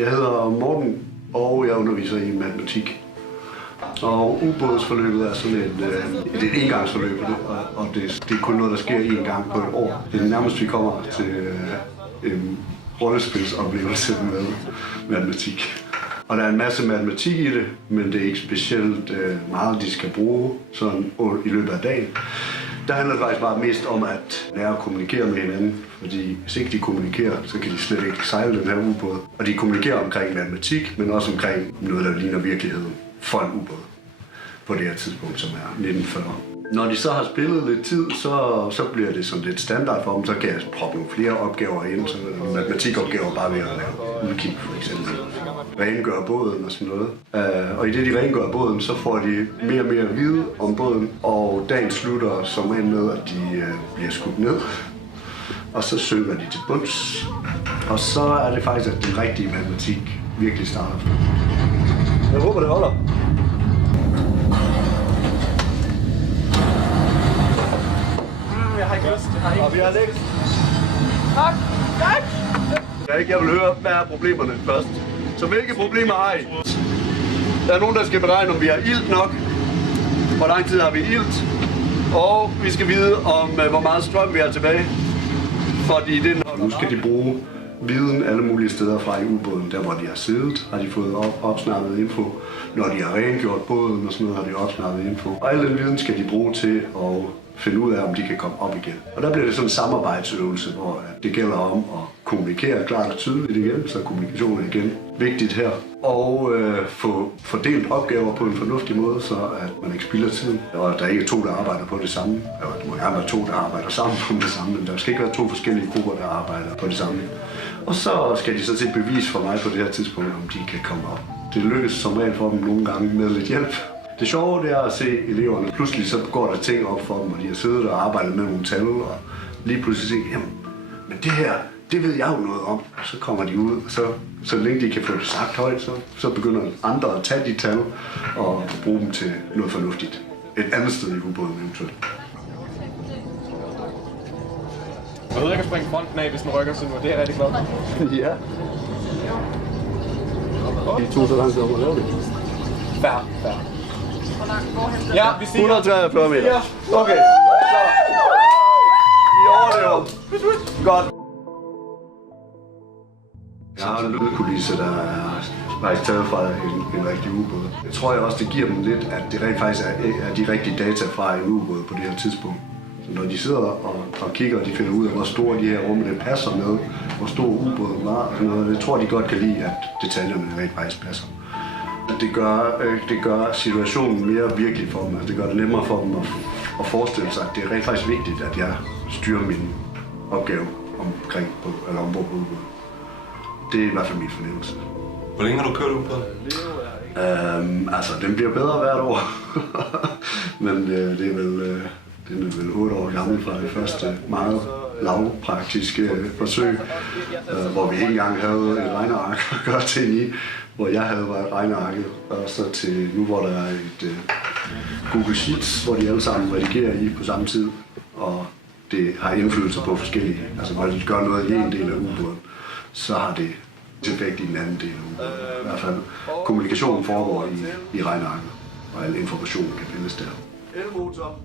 Jeg hedder Morten, og jeg underviser i matematik. Og ubådsforløbet er sådan et engangsforløb, og det er kun noget, der sker én gang på et år. Det er nærmest, vi kommer til en rollespilsoplevelse med matematik. Og der er en masse matematik i det, men det er ikke specielt meget, de skal bruge sådan i løbet af dagen. Der handler det faktisk bare mest om at lære at kommunikere med hinanden, fordi hvis ikke de kommunikerer, så kan de slet ikke sejle den her ubåd. Og de kommunikerer omkring matematik, men også omkring noget, der ligner virkeligheden for en ubåd på det her tidspunkt, som er 1940. Når de så har spillet lidt tid, så bliver det sådan lidt standard for dem, så kan jeg proppe nogle flere opgaver ind, så matematikopgaver bare ved at lave udkig for eksempel. Rengøre båden og sådan noget. Og i det de rengør båden, så får de mere og mere at vide om båden, og dagen slutter som med, at de bliver skudt ned. Og så synker de til bunds. Og så er det faktisk, at den rigtige matematik virkelig starter. Jeg håber, det holder. Jeg har ikke lyst. Og vi har lægt. Tak. Tak. Jeg vil høre, hvad er problemerne først. Så hvilke problemer har I? Der er nogen, der skal beregne, om vi har ilt nok. Hvor lang tid har vi ilt? Og vi skal vide, om hvor meget strøm vi har tilbage. Fordi nu skal de bruge viden alle mulige steder fra i ubåden. Der, hvor de har siddet, har de fået opsnappet info. Når de har rengjort båden og sådan noget, har de opsnappet info. Og al den viden skal de bruge til at finde ud af, om de kan komme op igen. Og der bliver det sådan en samarbejdsøvelse, hvor det gælder om at kommunikere klart og tydeligt igen, så kommunikation er igen vigtigt her. Og få fordelt opgaver på en fornuftig måde, så at man ikke spilder tiden. Og der er ikke to, der arbejder på det samme. Der må gerne være to, der arbejder sammen på det samme, men der skal ikke være to forskellige grupper, der arbejder på det samme. Og så skal de så til bevis for mig på det her tidspunkt, om de kan komme op. Det lykkes som regel for dem nogle gange med lidt hjælp. Det sjove det er at se eleverne. Pludselig så går der ting op for dem, og de har siddet og arbejdet med nogle tal, og lige pludselig siger, jamen, men det her, det ved jeg jo noget om. Og så kommer de ud, og så længe de kan få det sagt højt, så begynder andre at tage de tal og bruge dem til noget fornuftigt. Et andet sted i ubåden eventuelt. Jeg ved, jeg kan springe fronten af, hvis den rykker sig nu, det er rigtig godt. Ja. De tog så lang tid om at lave det. Færd. Ja, vi siger 143 meter. Okay, så I overlever. Godt. Jeg har en lydkulisse, der er faktisk taget fra en rigtig ubåd. Jeg tror også, det giver dem lidt, at det rent faktisk er de rigtige data fra en ubåd på det her tidspunkt. Så når de sidder og kigger, og de finder ud af, hvor store de her rum det passer med, hvor stor ubåden var og sådan noget, jeg tror, de godt kan lide, at detaljerne rent faktisk passer. Det gør situationen mere virkelig for dem. Altså, det gør det nemmere for dem at forestille sig, at det er rent faktisk vigtigt, at jeg styrer min opgave ombord på ubåden. Det er i hvert fald min fornemmelse. Hvor længe har du kørt ubåden? Altså, den bliver bedre hvert år. Men det er vel 8 år gammel fra det første meget lavpraktiske forsøg, hvor vi ikke engang havde et regneark at gøre ting i, hvor jeg havde været regnearket, og så til nu, hvor der er et Google Sheets, hvor de alle sammen redigerer i på samme tid, og det har indflydelse på forskellige, altså når de gør noget i en del af ubåden, så har det effekt i den anden del af ubåden. I hvert fald kommunikationen foregår i regnearket, og al information kan findes der. Elmotor.